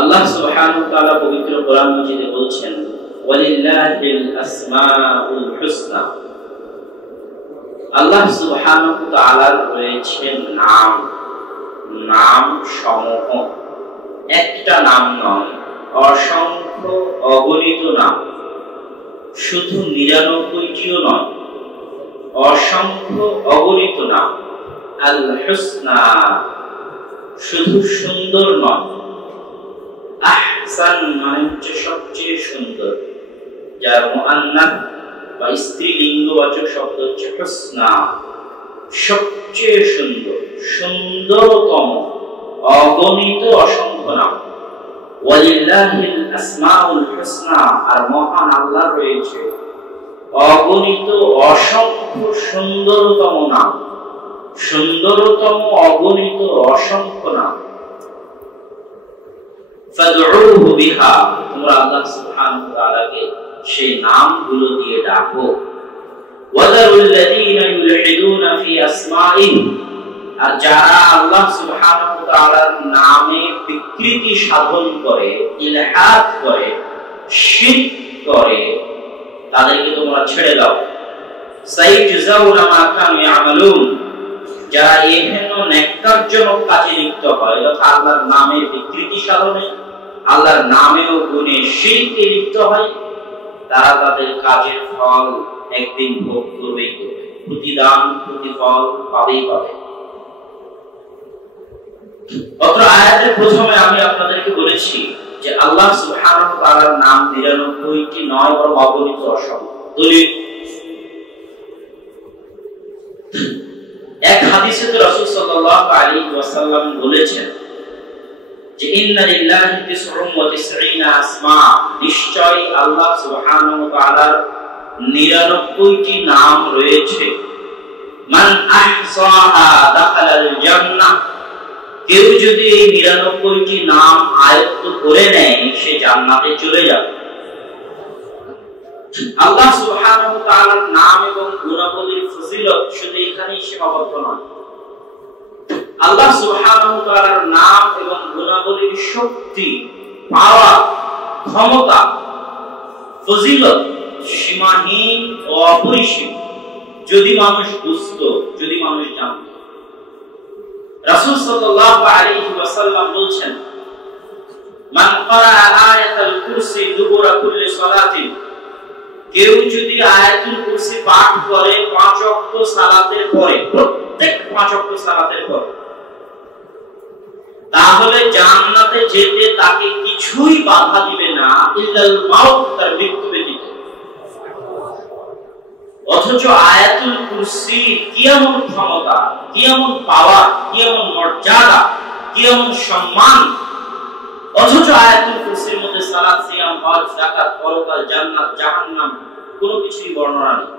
আল্লাহ সুবহানাহু ওয়া তাআলা পবিত্র কোরআন মাজিদে বলছেন ওয়ালিল্লাহিল আসমাউল হুসনা। আল্লাহ সুবহানাহু ওয়া তাআলার রয়েছে নাম সমূহ, একটা নাম নয়, অসংখ্য অগণিত নাম, শুধু 99টিও নয়, অসংখ্য অগণিত নাম। আল হুসনা শুধু সুন্দর নয়, আহসান মানে হচ্ছে সবচেয়ে সুন্দর, যার মুআন্নাস বা স্ত্রীলিঙ্গবাচক শব্দ হচ্ছে হুসনা, সবচেয়ে সুন্দর, সুন্দরতম, অগণিত অসংখ্য নাম। ওয়ালিল্লাহিল আসমাউল হুসনা, আর মহান আল্লাহ রয়েছে অগণিত অসংখ্য সুন্দরতম নাম, সুন্দরতম অগণিত অসংখ্য নাম। ফাদউহু বিহা, তোমরা আল্লাহ সুবহানাহু ওয়া তাআলাকে সেই নামগুলো দিয়ে ডাকো। ওয়াদারুল লাযীনা ইউলহিদুনা ফি আসমাইহি, আর যারা আল্লাহ সুবহানাহু ওয়া তাআলার নামে বিকৃতি সাধন করে, ইলহাদ করে, শিরক করে, তাদেরকে তোমরা ছেড়ে দাও। সাইয়ুজাউনা মা কানু ইয়ামালুন, যারা এহেন নেককারজনক কাজে লিপ্ত হয়, অর্থাৎ আল্লাহর নামে বিকৃতি সাধনে, আল্লাহর নামে ও গুণে শিরকে লিপ্ত হয়, তারা তাদের কাজের ফল একদিন ভোগ করবেই করবে, প্রতিদান প্রতিফল পাবেই পাবে। অত্র আয়াতের প্রথমে আমি আপনাদেরকে বলেছি যে আল্লাহ সুবহানাহু ওয়া তাআলার নাম 99টি নয়, বরং অগণিত অসংখ্য। দলিল, এক হাদিসে তো রাসূল সাল্লাল্লাহু আলাইহি ওয়াসাল্লাম বলেছেন যে ইন্না লিল্লাহি 99 আসমা, নিশ্চয় আল্লাহ সুবহানাহু ওয়া তাআলার 99টি নাম রয়েছে। মান আহসাহা দাখালাল জান্নাহ, কেউ যদি এই 99টি নাম আয়ত্ত করে নেয় সে জান্নাতে চলে যাবে। আল্লাহ সুবহানাহু ওয়া তাআলার নাম এবং গুণাবলীর ফজিলত শুধু এখানেই সীমাবদ্ধ নয়, আল্লাহ সুবহানাহু ওয়া তাআলার নাম এবং গুণাবলীর শক্তি, পাওয়ার, ক্ষমতা, ফজিলত সীমাহীন ও অপরিসীম, যদি মানুষ বুঝতো, যদি মানুষ জানতো। রাসূল সাল্লাল্লাহু আলাইহি ওয়াসাল্লাম বলেছেন মান ক্বারা আয়াতুল কুরসি দুবুরা কুল্লি সালাতিন, কেউ যদি আয়াতুল কুরসি পাঠ করে 5 ওয়াক্ত সালাতের পরে, প্রত্যেক 5 ওয়াক্ত সালাতের পরে, তাহলে জান্নাতে যেতে তাকে কিছুই বাধা দিবে না, ইল্লাল মাউত, তার মৃত্যু ব্যতীত। অথচ আয়াতুল কুরসি কি এমন ক্ষমতা, কি এমন পাওয়ার, কি এমন মর্যাদা, কি এমন সম্মান, অথচ আয়াতুল কুরসির মধ্যে সালাত, সিয়াম, হজ, যাকাত, পরকাল, জান্নাত, জাহান্নাম কোনো কিছুই বর্ণনা নেই।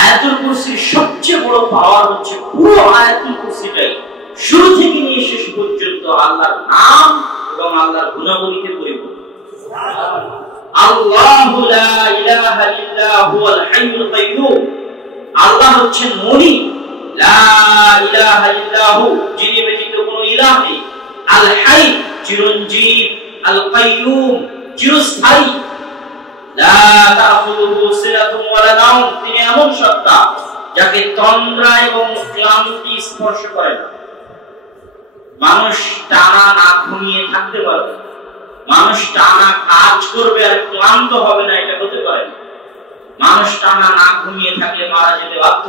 আয়াতুল কুরসির সবচেয়ে বড় পাওয়ার হচ্ছে পুরো আয়াতুল কুরসিটাই শুরু থেকে নিয়ে শেষ পর্যন্ত আল্লাহর নাম এবং আল্লাহর গুণাবলীতে পরিপূর্ণ। আল্লাহু লা ইলাহা ইল্লা হুয়াল হাইয়ুল কাইয়্যুম, আল্লাহ হচ্ছেন মনি, লা ইলাহা ইল্লা হু, যিনি ব্যতীত কোনো ইলাহ নেই, আল হাই, চিরঞ্জীব, আল কাইয়্যুম, চিরস্থায়ী, লা তাখুযুহু সিনাতুন ওয়ালা নাওম, তিনি এমন সত্তা যাকে তন্দ্রা এবং ক্লান্তি স্পর্শ করে না। মানুষ টানা না ঘুমিয়ে থাকতে পারবে, মানুষ টানা কাজ করবে আর ক্লান্ত হবে না, এটা হতে পারে না। মানুষ টানা না ঘুমিয়ে থাকলে মারা যেতে বাধ্য।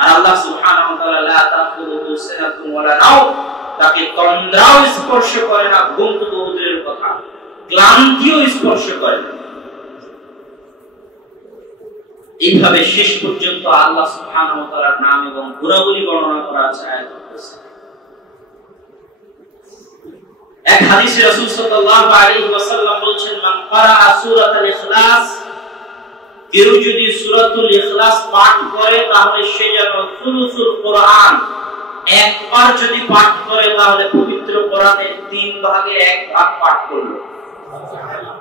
আর আল্লাহ সুবহানাহু ওয়া তাআলা লা তাখুযুহু সিনাতুন ওয়ালা নাওম, তাকে তন্দ্রাও স্পর্শ করে না, ঘুম তো দূরের কথা, ক্লান্তিও স্পর্শ করে না। এইভাবে শেষ পর্যন্ত আল্লাহ সুবহানাহু ওয়া তাআলার নাম এবং গুণাবলী বর্ণনা করা আছে আয়াতুল কুরসি। এক হাদিসে রাসূল সাল্লাল্লাহু আলাইহি ওয়াসাল্লাম বলেছেন মান ক্বারা সূরাতুল ইখলাস, কেউ যদি সূরাতুল ইখলাস পাঠ করে তাহলে সে যেন সুলুসুল কোরআন, একবার যদি পাঠ করে তাহলে পবিত্র কোরআনের 3 ভাগের 1 ভাগ পাঠ করলো।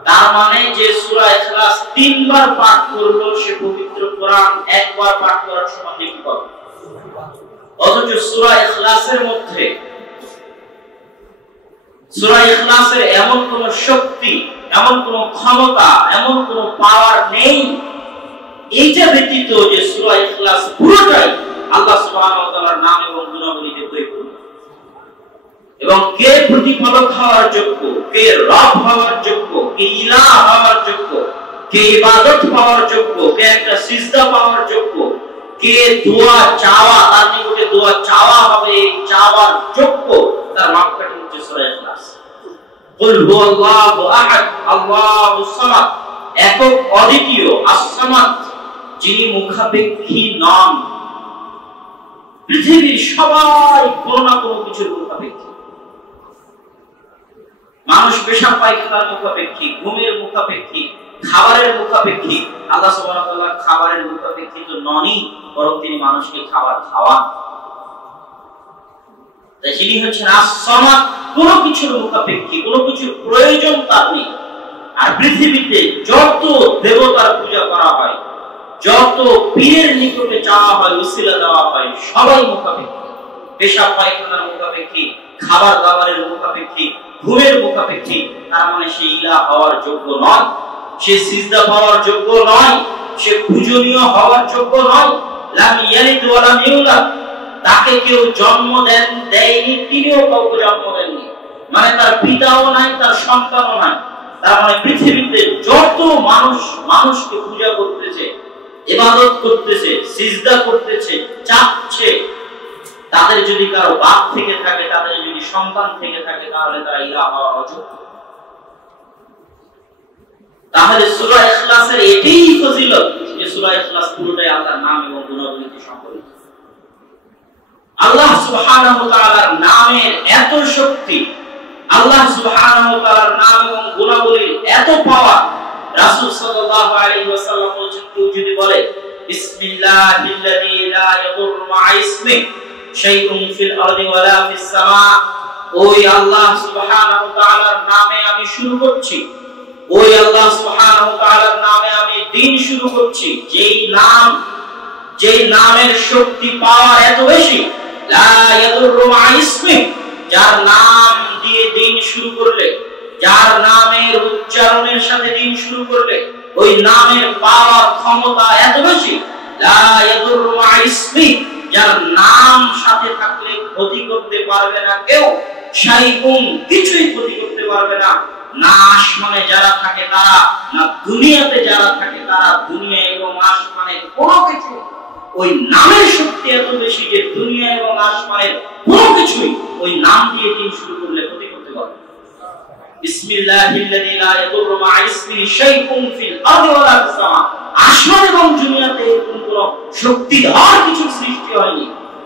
তার মানে যে সূরা ইখলাস 3 বার পাঠ করলো সে পবিত্র কোরআন একবার পাঠ করার সমান নেকি পাবে। অথচ সূরা ইখলাসের মধ্যে সূরা ইখলাসের এমন কোন শক্তি, এমন কোন ক্ষমতা, এমন কোন পাওয়ার নেই এইটা ব্যতীত যে সূরা ইখলাস পুরোটাই আল্লাহ সুবহানাহু ওয়া তাআলার নাম এবং গুণাবলীতে পরিপূর্ণ। এবং কে প্রতিপালক হওয়ার যোগ্য, কে রব হওয়ার যোগ্য, কে ইলাহ হওয়ার যোগ্য, কে ইবাদত পাওয়ার যোগ্য, কে একটা সিজদা পাওয়ার যোগ্য, কে দোয়া চাওয়া, তার নিকটে দোয়া চাওয়া হবে, চাওয়ার যোগ্য, তার মাপকাঠি হচ্ছে সূরা ইখলাস। কুল হুয়াল্লাহু আহাদ আল্লাহুস সামাদ, একক অদ্বিতীয় আস-সামাদ, যিনি মুখাপেক্ষী নন। পৃথিবীর সবাই কোনো না কোনো কিছুর মুখাপেক্ষী। মানুষ পেশাব পায়খানার মুখাপেক্ষী, ঘুমের মুখাপেক্ষী, খাবারের মুখাপেক্ষী। আল্লাহ সুবহানাহু ওয়া তাআলা খাবারের মুখাপেক্ষী তো ননই, বরং তিনি মানুষকে খাবার খাওয়ান। তাই তিনি হচ্ছেন আস-সামাদ, কোনো কিছুর মুখাপেক্ষী, কোনো কিছুর প্রয়োজন তার নেই। আর পৃথিবীতে যত দেবতার পূজা করা হয়, যত পীরের নিকটে চাওয়া হয়, উসিলা দেওয়া হয়, সবাই মুখাপেক্ষী। পেশাব পায়খানার মুখাপেক্ষী, খাবার দাবারের মুখাপেক্ষী, ঘুমের মুখাপেক্ষী। তার মানে সে ইলাহ হওয়ার যোগ্য নয়, সে সিজদা পাওয়ার যোগ্য নয়, সে পূজনীয় হওয়ার যোগ্য নয়। লাম ইয়ালিদ ওয়া লাম ইউলাদ, তাকে কেউ জন্ম দেয়নি, তিনিও কাউকে জন্ম দেননি। মানে তার পিতাও নাই, তার সন্তানও নাই। তার মানে পৃথিবীতে যত মানুষ মানুষকে পূজা করতেছে, ইবাদত করতেছে, সিজদা করতেছে, চাচ্ছে, তাদের যদি কারো বাপ থেকে থাকে, তাদের যদি সন্তান থেকে থাকে, তাহলে তারা ইলাহ হওয়ার অযোগ্য। তাহলে সূরা ইখলাসের এটাই ফজিলত যে সূরা ইখলাস পুরোটাই আল্লাহর নাম এবং গুণাবলীতে সম্পর্কিত। আল্লাহ সুবহানাহু ওয়া তাআলার নামের এত শক্তি, আল্লাহ সুবহানাহু ওয়া তাআলার নাম এবং গুণাবলীর এত পাওয়ার। রাসূল সাল্লাল্লাহু আলাইহি ওয়াসাল্লাম বলেছেন, কেউ যদি বলে বিসমিল্লাহিল্লাযী লা ইয়াদুররু মা'a ইসমিহি শাইউন ফিল আরদি ওয়ালা ফিস সামা, ওই আল্লাহ সুবহানাহু ওয়া তাআলার নামে আমি শুরু করছি, ওই আল্লাহ সুবহানাহু ওয়া তাআলার নামে আমি দিন শুরু করছি, যেই নামের শক্তি পাওয়ার এত বেশি, লা ইয়াদুররু মা'a ইসমিহি, যার নাম দিয়ে দিন শুরু করলে, যার নামের উচ্চারণের সাথে দিন শুরু করলে, ওই নামের পাওয়ার ক্ষমতা এত বেশি, লা ইয়াদুররু মা'a ইসমিহি, যার নাম সাথে থাকলে ক্ষতি করতে পারবে না কেউ, শাইউন, কিছুই ক্ষতি করতে পারবে না। না আসমানে যারা থাকে তারা, না দুনিয়াতে যারা থাকে তারা, দুনিয়া এবং আসমানে কোনো কিছু, ওই নামের শক্তি এত বেশি যে দুনিয়া এবং আসমানের কোনো কিছুই ওই নাম দিয়ে দিন শুরু করলে ক্ষতি করতে পারবে। বিসমিল্লাহিল্লাযী লা ইয়াদুররু মা'a ইসমিহি শাইউন ফিল আরদি ওয়ালা ফিস সামা, আসমান এবং দুনিয়াতে এরকম কোনো শক্তিধর কিছু সৃষ্টি হয়নি,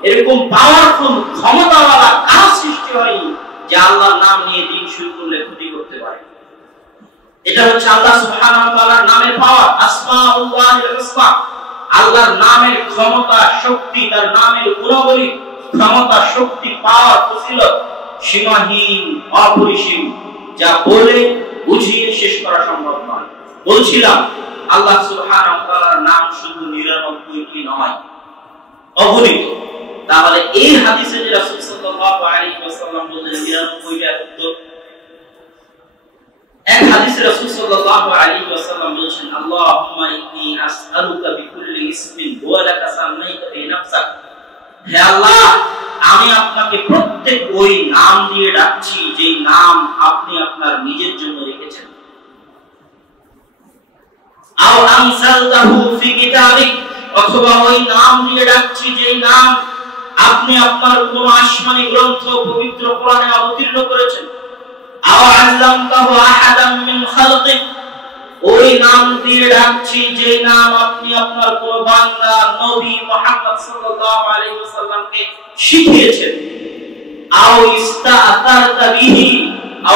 এরকম পাওয়ারফুল ক্ষমতাওয়ালা কাজ সৃষ্টি হয়নি যে আল্লাহর নাম নিয়ে দিন শুরু করলে ক্ষতি করতে পারে। এটা হচ্ছে আল্লাহ সুবহানাহু ওয়া তাআলার নামের পাওয়ার, আসমাউল্লাহিল হুসনা। আল্লাহর নামের ক্ষমতা, শক্তি, তার নামের গুণাবলী, ক্ষমতা, শক্তি, পাওয়ার, ফজিলত সীমাহীন, অপরিসীম, যা বলে বুঝিয়ে শেষ করা সম্ভব নয়। বলছিলাম আল্লাহ সুবহানাহু ওয়া তাআলার নাম শুধু 99টি নয়, অগণিত। তাহলে এই হাদিসে যে রাসূল সাল্লাল্লাহু আলাইহি ওয়াসাল্লাম বলেন 99টা উত্তর, এক হাদিসে রাসূল সাল্লাল্লাহু আলাইহি ওয়াসাল্লাম বলেছেন, আল্লাহুম্মা ইন্নী আসআলুকা বিকুল্লি ইসমিন হুয়া লাকা সামাইতা বি নাফসিক, হে আল্লাহ, আমি আপনাকে প্রত্যেক ওই নাম দিয়ে ডাকছি যেই নাম আপনি আপনার নিজের জন্য রেখেছেন। আও আনসালতাহু ফি কিতাবিক, অথবা ওই নাম দিয়ে ডাকছি যেই নাম আপনি আপনার কোন আসমানি গ্রন্থ পবিত্র কোরআনে অবতীর্ণ করেছেন। আও আল্লামতাহু আহাদাম মিন খালকিক, ওই নাম দিয়ে ডাকছি যে নাম আপনি আপনার কোন বান্দা নবী মুহাম্মদ সাল্লাল্লাহু আলাইহি ওয়াসাল্লামকে শিখিয়েছেন। আও ইস্তাআতারতা বিহি,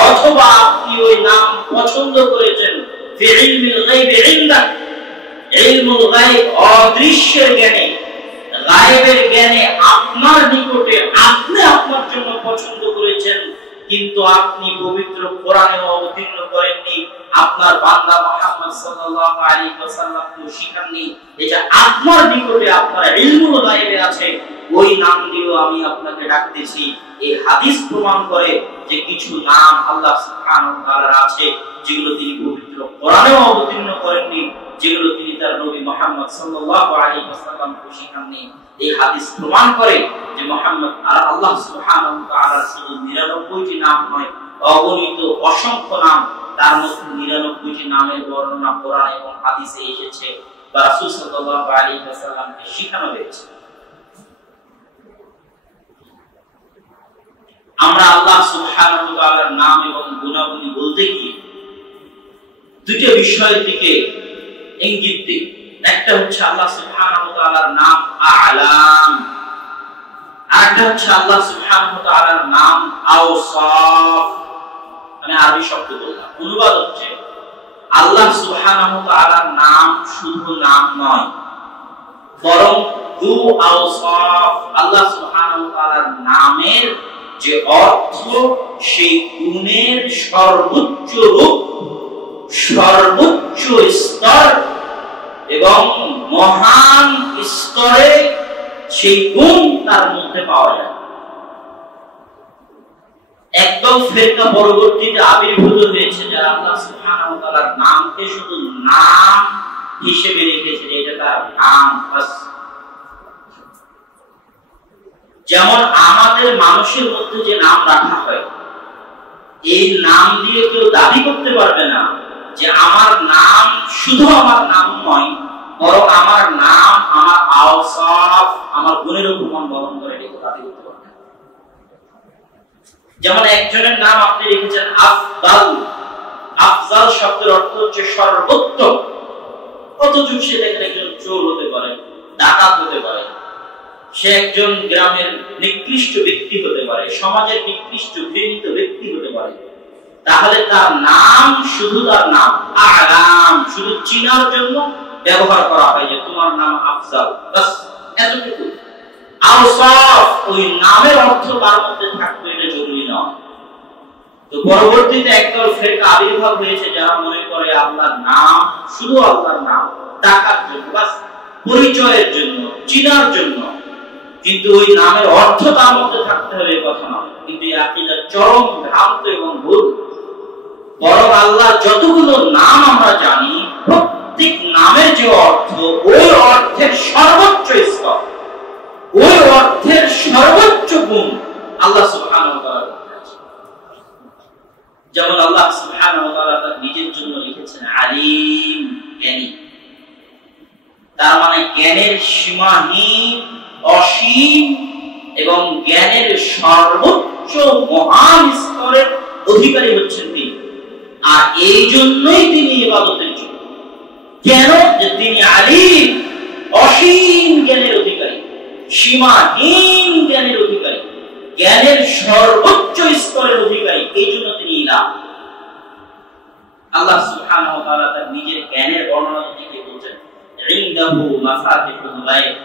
অথবা আপনি ওই নাম পছন্দ করেছেন ফি ইলমিল গায়বি ইনদাক, ইলমুল গায়ব, অদৃশ্যের জ্ঞানে, গায়বের জ্ঞানে আপনার নিকটে আপনি আপনার জন্য পছন্দ করেছেন, কিন্তু আপনি পবিত্র কোরআনে অবতীর্ণ করেননি, আপনার বান্দা মুহাম্মদ সাল্লাল্লাহু আলাইহি ওয়াসাল্লামকে শিখাননি। এটা আপনার নিকটে আপনার ইলমুল গায়বে আছে, ওই নাম দিয়েও আমি আপনাকে ডাকতেছি। এই হাদিস প্রমাণ করে যে কিছু নাম আল্লাহ সুবহানাহু ওয়া তাআলার আছে যেগুলো তিনি পবিত্র কোরআনেও অবতীর্ণ করেননি, যেগুলো তিনি তার নবী মুহাম্মদ সাল্লাল্লাহু আলাইহি ওয়াসাল্লামকে শিখাননি। এই হাদিস প্রমাণ করে যে মুহাম্মদ আর আল্লাহ সুবহানাহু ওয়া তাআলার শুধু 99টি নাম নয়, অগণিত অসংখ্য নাম, তার মধ্যে 99টি নামের বর্ণনা কোরআন এবং হাদিসে এসেছে বা রাসূল সাল্লাল্লাহু আলাইহি ওয়াসাল্লামকে শিখানো হয়েছে। আমরা আল্লাহ সুবহানাহু ওয়া তাআলার নাম এবং গুণাবলী বলতে গিয়ে দুটো বিষয়ের দিকে ইঙ্গিত দিই। একটা হচ্ছে আল্লাহ সুবহানাহু ওয়া তাআলার নাম আ'লাম, আর একটা হচ্ছে আল্লাহ সুবহানাহু ওয়া তাআলার নাম আওসাফ। আমি আরবি শব্দ বললাম, অনুবাদ হচ্ছে আল্লাহ সুবহানাহু ওয়া তাআলার নাম শুধু নাম নয়, বরং দু আওসাফ। আল্লাহ সুবহানাহু ওয়া তাআলার নামের যে অর্থ, সেই গুণের সর্বোচ্চ রূপ, সর্বোচ্চ স্তর এবং মহান স্তরে সেই গুণ তার মধ্যে পাওয়া যায়। একদল ফেরকা পরবর্তীতে আবির্ভূত হয়েছে যারা আল্লাহ সুবহানাহু ওয়া তাআলার নামকে শুধু নাম হিসেবে রেখেছে, এটা তার নাম। যেমন আমাদের মানুষের মধ্যে যে নাম রাখা হয়, এই নাম দিয়ে কেউ দাবি করতে পারবে না যে আমার নাম শুধু আমার নাম নয়, বরং আমার নাম আমার আওসাফ, আমার গুণেরও প্রমাণ বহন করে, এটা দাবি করতে পারবে না। যেমন একজনের নাম আপনি রেখেছেন আফদাল। আফজাল শব্দের অর্থ হচ্ছে সর্বোত্তম। অথচ সে দেখেন একজন চোর হতে পারে, ডাকাত হতে পারে, সে একজন গ্রামের নিকৃষ্ট ব্যক্তি হতে পারে, সমাজের নিকৃষ্ট ঘৃণিত ব্যক্তি হতে পারে। তাহলে তার নাম শুধু তার নাম আ'লাম, শুধু চিনার জন্য ব্যবহার করা হয় যে তোমার নাম আফজাল, বাস এতটুকু। আওসাফ, ওই নামের অর্থ তার মধ্যে থাকবে, এটা জরুরি নয়। তো পরবর্তীতে একদল ফেরকা আবির্ভাব হয়েছে যারা মনে করে আল্লাহর নাম শুধু আল্লাহর নাম, ডাকার জন্য, বাস পরিচয়ের জন্য, চিনার জন্য, কিন্তু ওই নামের অর্থ তার মধ্যে থাকতে হবে কথা নয়। কিন্তু এই আকীদা চরম ভ্রান্ত এবং ভুল। বরং আল্লাহর যতগুলো নাম আমরা জানি, প্রত্যেক নামের যে অর্থ, ওই অর্থের সর্বোচ্চ স্তর, ওই অর্থের সর্বোচ্চ গুণ আল্লাহ সুবহানাহু ওয়া তাআলা আছে। যেমন আল্লাহ সুবহানাহু ওয়া তাআলা তার নিজের জন্য লিখেছেন আলিম, জ্ঞানী। তার মানে জ্ঞানের সীমাহীন, অসীম এবং জ্ঞানের সর্বোচ্চ মহান স্তরের অধিকারী হচ্ছেন তিনি। আর এই জন্যই তিনি ইবাদতের যোগ্য। কেন? যে তিনি আলিম, অসীম জ্ঞানের অধিকারী, সীমাহীন জ্ঞানের অধিকারী, জ্ঞানের সর্বোচ্চ স্তরের অধিকারী। এই জন্য তিনি ইলাহ। আল্লাহ সুবহানাহু ওয়া তাআলা তার নিজের জ্ঞানের বর্ণনা দিতে বলছেন, ইনদাহু মাফাতিহুল গায়ব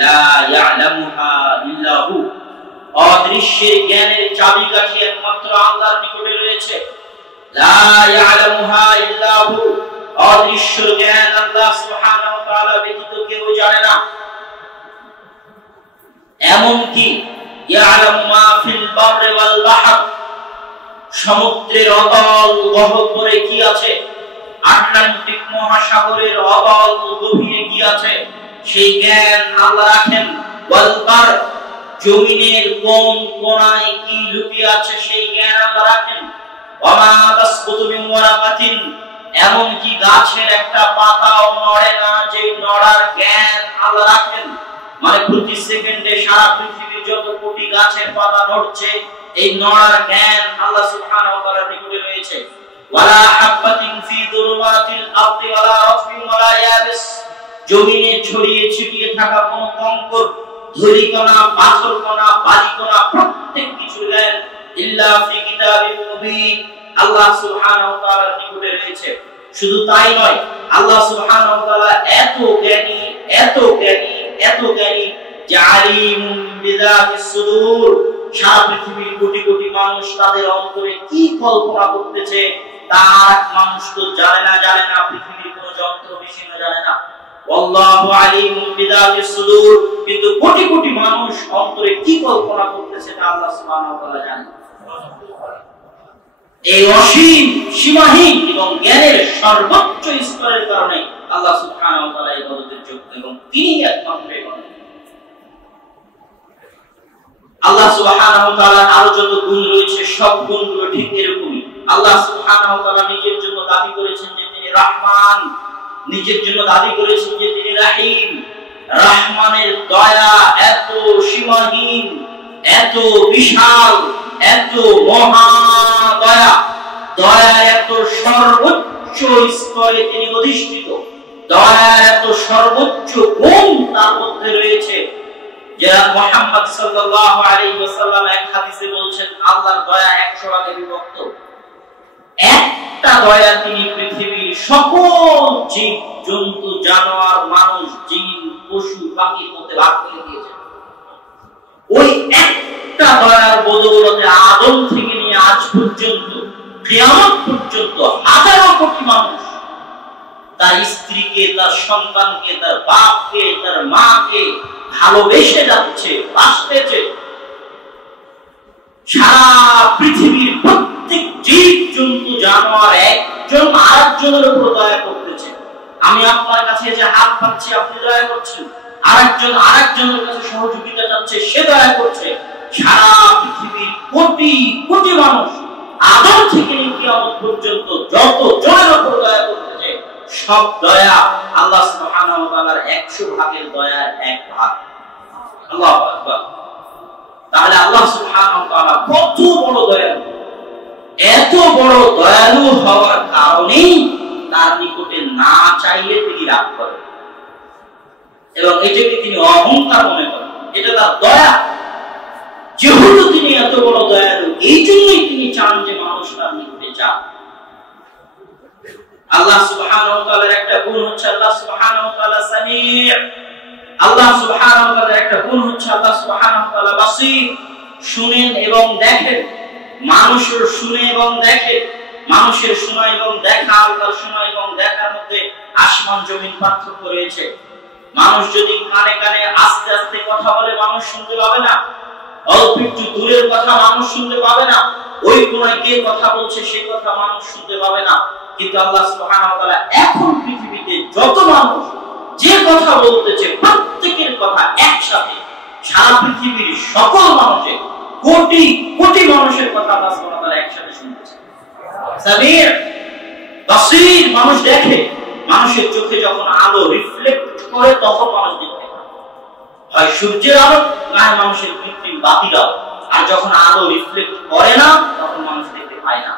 লা ইয়ালামুহা ইল্লা হু। অদৃশ্যের জ্ঞানের চাবিকাঠি একমাত্র আল্লাহর নিকটে রয়েছে। লা ইয়ালামুহা ইল্লা হু। অদৃশ্য জ্ঞান আল্লাহ সুবহানাহু ওয়া তাআলা ব্যতীত কেউ জানে না। এমন কি ইয়ালামু মা ফিল বাররি ওয়াল বাহর, সমুদ্রের অতল গহ্বরে কি আছে, আটলান্টিক মহাসাগরের অতল গভীরে কি আছে, সেই জ্ঞান আল্লাহ রাখেন। ওয়াল বার, জমিনের কোন কোণায় কি লুকিয়ে আছে, সেই জ্ঞান আল্লাহ রাখেন। ওয়ামা তাসকুতু মিন ওয়ারাকাতিন, এমন কি গাছের একটা পাতাও নড়ে না, যে নড়ার জ্ঞান আল্লাহ রাখেন। মানে প্রতি সেকেন্ডে সারা পৃথিবীর যত কোটি গাছের পাতা নড়ছে, এই নড়ার জ্ঞান আল্লাহ সুবহানাহু ওয়া তাআলার নিকটে রয়েছে। ওয়ালা হাববাতিন ফি যুলুমাতিল আরদি ওয়ালা রাতবিন ওয়ালা ইয়াবিস, জমিনে ছড়িয়ে ছিটিয়ে থাকা কোন কঙ্কর, ধূলিকণা, পাথরকণা, বালিকণা, প্রত্যেক কিছু জ্ঞান ইল্লা ফি কিতাবিন মুবিন, আল্লাহ সুবহানাহু ওয়া তাআলার নিকটে রয়েছে। শুধু তাই নয়, আল্লাহ সুবহানাহু ওয়া তাআলা এত জ্ঞানী, এত জ্ঞানী, এত জ্ঞানী যে আলিমুন বিযাতিস সুদূর, সারা পৃথিবীর কোটি কোটি মানুষ তাদের অন্তরে কি কল্পনা করতেছে তার মানুষ তো জানে না, পৃথিবীর কোন যন্ত্র মেশিনও জানে না। আল্লাহু আলিমুম বিযাতিস সুদূর, কিন্তু কোটি কোটি মানুষ অন্তরে কি কল্পনা করতেছে তা আল্লাহ সুবহানাহু ওয়া তাআলা জানেন। এই অসীম সীমাহীন এবং জ্ঞানের সর্বোচ্চ স্তরের কারণে আল্লাহ সুবহানাহু ওয়া তাআলা ইবাদতের যোগ্য এবং তিনি একমাত্র ইবাদত। আল্লাহ সুবহানাহু ওয়া তাআলার আরো যত গুণ রয়েছে সব গুণগুলো ঠিক এরকমই। আল্লাহ সুবহানাহু ওয়া তাআলা নিজের জন্য দাবি করেছেন যে তিনি রহমান, নিজের জন্য দাবি করেছেন যে তিনি রহিম। রহমানের দয়া এত সীমাহীন, এত বিশাল, এত মহা দয়া, দয়া এত সর্বোচ্চ স্তরে তিনি অধিষ্ঠিত, দয়া এত সর্বোচ্চ গুণ তার মধ্যে রয়েছে। যারা মুহাম্মদ সাল্লাল্লাহু আলাইহি ওয়াসাল্লাম এক হাদিসে বলছেন আল্লাহর দয়া 100 ভাগে বিভক্ত। একটা দয়া তিনি পৃথিবীর সকল জীব জন্তু জানোয়ার মানুষ জিন পশু পাখি মধ্যে ভাগ করে দিয়েছেন। ওই একটা দয়ার বদৌলতে আদম থেকে নিয়ে আজ পর্যন্ত কিয়ামত পর্যন্ত হাজারো কোটি মানুষ তার স্ত্রীকে, তার সন্তানকে, তার বাপকে, তার মাকে ভালোবেসে যাচ্ছে, বাঁচতেছে। সারা পৃথিবীর প্রত্যেক জীব জন্তু জানোয়ার একজন আরেকজনের উপর দয়া করতেছে। আমি আপনার কাছে যে হাত পাচ্ছি আপনি দয়া করছেন, আরেকজন আরেকজনের কাছে সহযোগিতা চাচ্ছে সে দয়া করছে। সারা পৃথিবীর কোটি কোটি মানুষ আদম থেকে কিয়ামত পর্যন্ত যত জনের উপর দয়া করতেছে সব দয়া আল্লাহ সুবহানাহু ওয়া তাআলার 100 ভাগের দয়ার 1 ভাগ। আল্লাহু আকবার। তাহলে আল্লাহ সুবহানাহু ওয়া তাআলা কত বড় দয়ালু, এত বড় দয়ালু হওয়ার কারণেই তার নিকটে না চাইলে তিনি রাগ করেন এবং এটাকে তিনি অহংকার মনে করেন, এটা তার দয়া। যেহেতু তিনি এত বড় দয়ালু, এই জন্যই তিনি চান যে মানুষ তার নিকটে যাক। আল্লাহ সুবহানাহু ওয়া তাআলার একটা গুণ হচ্ছে আল্লাহ সুবহানাহু ওয়া তাআলা সামি'। আল্লাহ সুবহানাহু ওয়া তাআলার একটা গুণ হচ্ছে আল্লাহ সুবহানাহু ওয়া তাআলা বাসীর, শুনেন এবং দেখেন। মানুষের শুনে এবং দেখে, মানুষের শোনা এবং দেখা, আল্লাহর শোনা এবং দেখার মধ্যে আসমান জমিন পার্থক্য রয়েছে। মানুষ যদি কানে কানে আস্তে আস্তে কথা বলে মানুষ শুনতে পাবে না, অল্প একটু দূরের কথা মানুষ শুনতে পাবে না, ওই কোনায় কে কথা বলছে সেই কথা মানুষ শুনতে পাবে না। কিন্তু আল্লাহ সুবহানাহু ওয়া তাআলা এখন পৃথিবীতে যত মানুষ যে কথা বলতেছে প্রত্যেকের কথা একসাথে সারা পৃথিবীর সকল মানুষের কোটি কোটি মানুষের কথা আল্লাহ সুবহানাহু ওয়া তাআলা একসাথে শুনতেছে। সামির বাসীর, মানুষ দেখে, মানুষের চোখে যখন আলো রিফ্লেক্ট করে তখন মানুষ দেখতে পায়, হয় সূর্যের আলো না মানুষের কৃত্রিম বাতির আলো। আর যখন আলো রিফ্লেক্ট করে না তখন মানুষ দেখতে পায় না।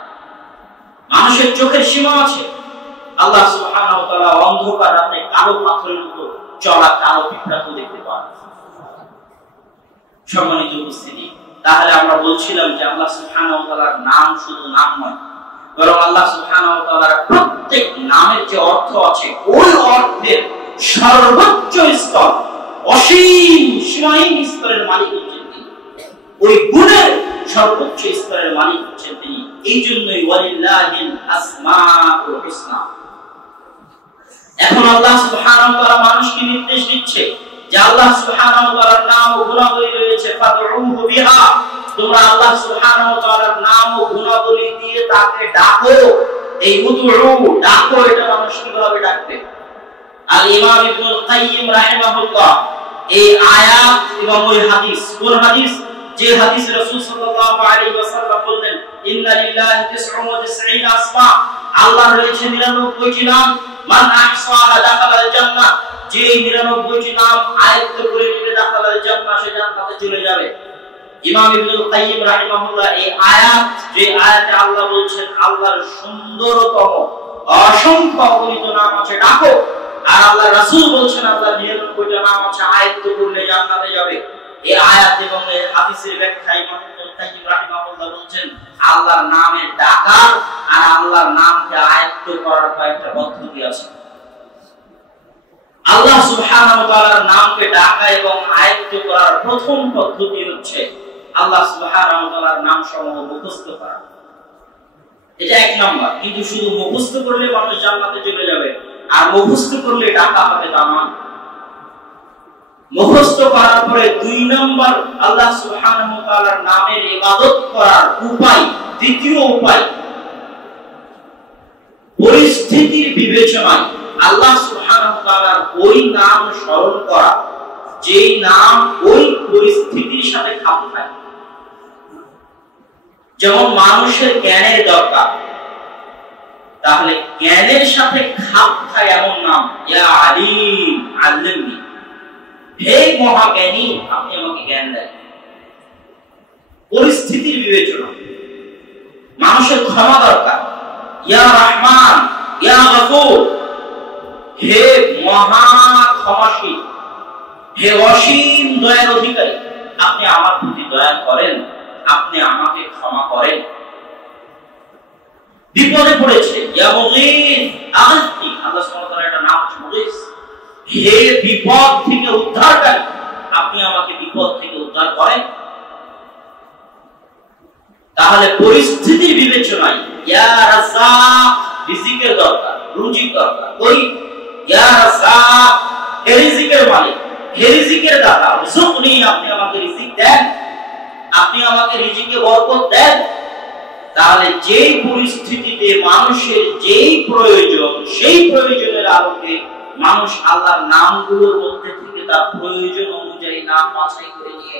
মানুষের চোখের সীমা আছে। আল্লাহ সুবহানাহু ওয়া তাআলা অন্ধকার রাতে কালো পাথরের মতো চলা কালো পিঁপড়াকে দেখতে পান। সম্মানিত উপস্থিতি, তাহলে আমরা বলছিলাম যে আল্লাহ সুবহানাহু ওয়া তাআলার নাম শুধু নাম নয়, বরং আল্লাহ সুবহানাহু ওয়া তাআলার প্রত্যেক নামের যে অর্থ আছে ওই অর্থের সর্বোচ্চ স্তর, অসীম সীমাহীন স্তরের মালিক হচ্ছেন তিনি, ওই গুণের সর্বোচ্চ স্তরের মালিক হচ্ছেন তিনি। এই জন্যই ওয়ালিল্লাহিল আসমাউল হুসনা। এখন আল্লাহ সুবহানাহু ওয়া তাআলা মানুষকে নির্দেশ দিচ্ছে যে আল্লাহ সুবহানাহু ওয়া তাআলার নাম ও গুণাবলী রয়েছে, ফাদউহু বিহা, তোমরা আল্লাহ সুবহানাহু ওয়া তাআলার নাম ও গুণাবলী দিয়ে তাকে ডাকো। এই উদউ ডাকো, এটা মানুষ কিভাবে ডাকবে? আল ইমাম ইবনুল কাইয়্যিম রাহিমাহুল্লাহ এই আয়াত এবং ওই হাদিস, কোন হাদিস? যে হাদিস রাসূল সাল্লাল্লাহু আলাইহি ওয়াসাল্লাম বললেন ইন্না লিল্লাহি 99 আসমা, আল্লাহর রয়েছে 99টি নাম, মান আহসাহা দাখালাল জান্নাহ, যে 99টি নাম আয়ত্ত করে নিলে দাখালাল জান্নাহ, সে জান্নাতে চলে যাবে। ইমাম ইবনুল কাইয়্যিম রাহিমাহুল্লাহ এই আয়াত, যে আয়াতে আল্লাহ বলছেন আল্লাহর সুন্দরতম অসংখ্য অগণিত নাম আছে ডাকো, আর আল্লাহ রাসূল বলছেন আল্লাহর 99টা নাম আছে আয়ত্ত করলে জান্নাতে যাবে। এই আয়াত এবং এই হাদিসের ব্যাখ্যায় ইমাম ইবনুল কাইয়্যিম রাহিমাহুল্লাহ বলছেন আল্লাহর নামের ডাকার আর আল্লাহর নামকে আয়ত্ত করার কয়েকটা পদ্ধতি আছে। আল্লাহ সুবহানাহু ওয়া তাআলার নামকে ডাকা এবং আয়ত্ত করার প্রথম পদ্ধতি হচ্ছে আল্লাহ সুবহানাহু ওয়া তাআলার নাম সমূহ মুখস্থ করা। এটা এক নাম্বার। কিন্তু শুধু মুখস্থ করলে মানুষ জান্নাতে চলে যাবে আর মুখস্থ করলে টাকা হবে তা নয়। মুখস্থ করার পরে 2 নম্বর আল্লাহ সুবহানাহু ওয়া তাআলার নামের ইবাদত করার উপায়, দ্বিতীয় উপায় পরিস্থিতির বিবেচনায় আল্লাহ সুবহানাহু ওয়া তাআলার ওই নাম স্মরণ করা যেই নাম ওই পরিস্থিতির সাথে খাপ খায়। যেমন মানুষের জ্ঞানের দরকার, তাহলে জ্ঞানের সাথে খাপ খায় এমন নাম, ইয়া আলিম আল্লিমনি, হে মহাজ্ঞানী আপনি আমাকে জ্ঞান দেন। পরিস্থিতির বিবেচনা। মানুষের ক্ষমা দরকার, ইয়া রহমান ইয়া গফুর, হে মহা ক্ষমাশীল, হে অসীম দয়ার অধিকারী আপনি আমার প্রতি দয়া করেন, আপনি আমাকে ক্ষমা করেন। বিপদে পড়েছে, ইয়া মুগীথ আগিথনি, আল্লাহ সুবহানাহু ওয়া তাআলার একটা নাম হচ্ছে মুগীথ, হে বিপদ থেকে উদ্ধারকারী আপনি আমাকে বিপদ থেকে উদ্ধার করেন। তাহলে পরিস্থিতির বিবেচনায় ইয়া রাজ্জাক, রিজিকের দরকার, রুজি দরকার, ওই ইয়া রাজ্জাক হে রিজিকের মালিক, হে রিজিকের দাতা, রুজুকনি আপনি আমাকে রিজিক দেন, আপনি আমাকে রিজিকে বরকত দেন। তাহলে যেই পরিস্থিতিতে মানুষের যেই প্রয়োজন, সেই প্রয়োজনের আলোকে মানুষ আল্লাহর নামগুলোর মধ্যে থেকে তার প্রয়োজন অনুযায়ী নাম বাছাই করে নিয়ে